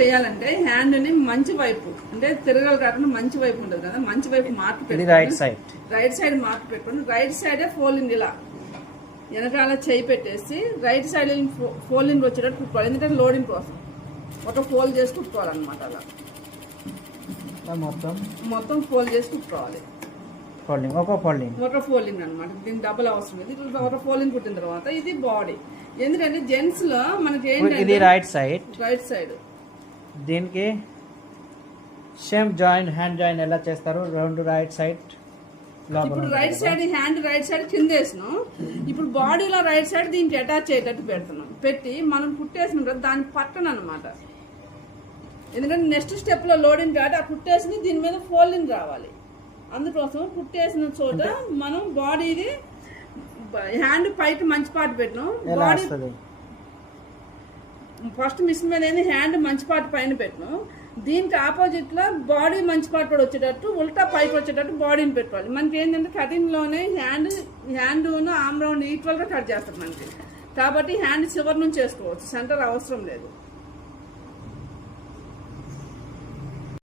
చేయాలంటే హ్యాండ్ ని మంచి వైపు అంటే తిరగలు కాకుండా మంచి వైపు ఉంటుంది కదా, మంచి వైపు మార్పు పెట్టుకోండి. రైట్ సైడ్ మార్పు పెట్టుకోండి. రైట్ సైడే ఫోల్డింగ్ ఇలా వెనకాల చేయి పెట్టేసి రైట్ సైడ్ ఫోల్డింగ్ వచ్చేటట్టు కుట్టుకోవాలి. ఎందుకంటే లోడింగ్ కోసం ఒక ఫోల్డ్ చేసి కుట్టుకోవాలన్నమాట. అలా మొత్తం ఫోల్డ్ చేసి కుట్టుకోవాలి. ఒక ఫోల్డింగ్ అనమాట. దీనికి డబుల్ అవసరం లేదు. ఇట్లా ఒక ఫోల్డింగ్ కుట్టిన తర్వాత ఇది బాడీ. ఎందుకంటే జెంట్స్ లో మనకి ఏంటంటే రైట్ సైడ్ దీనికి సేమ్ జాయింట్ హ్యాండ్ జాయింట్ ఎలా చేస్తారు, రెండు రైట్ సైడ్. ఇప్పుడు right side hand right side కింద వేసినాం. ఇప్పుడు బాడీలో రైట్ సైడ్ దీనికి అటాచ్ అయ్యేటట్టు పెడుతున్నాం. పెట్టి మనం కుట్టేసిన తర్వాత దాన్ని పట్టను అనమాట. ఎందుకంటే నెక్స్ట్ స్టెప్ లో లోడింగ్ కాబట్టి ఆ కుట్టేసి దీని మీద ఫోల్డింగ్ రావాలి. అందుకోసం కుట్టేసిన చోట మనం బాడీది హ్యాండ్ పైకి మంచి పార్ట్ పెట్టినాం. బాడీ ఫస్ట్ మిషన్ మీద హ్యాండ్ మంచి పార్ట్ పైన పెట్టినాం. దీనికి ఆపోజిట్ లో బాడీ మంచి పార్ట్ కూడా వచ్చేటట్టు ఉల్టా పైకి వచ్చేటట్టు బాడీని పెట్టుకోవాలి. మనకి ఏంటంటే కటింగ్ లోనే హ్యాండ్ ఆమ్ రౌండ్ ఈక్వల్ గా కట్ చేస్తారు మనకి. కాబట్టి హ్యాండ్ చివరి నుంచి చేసుకోవచ్చు, సెంటర్ అవసరం లేదు.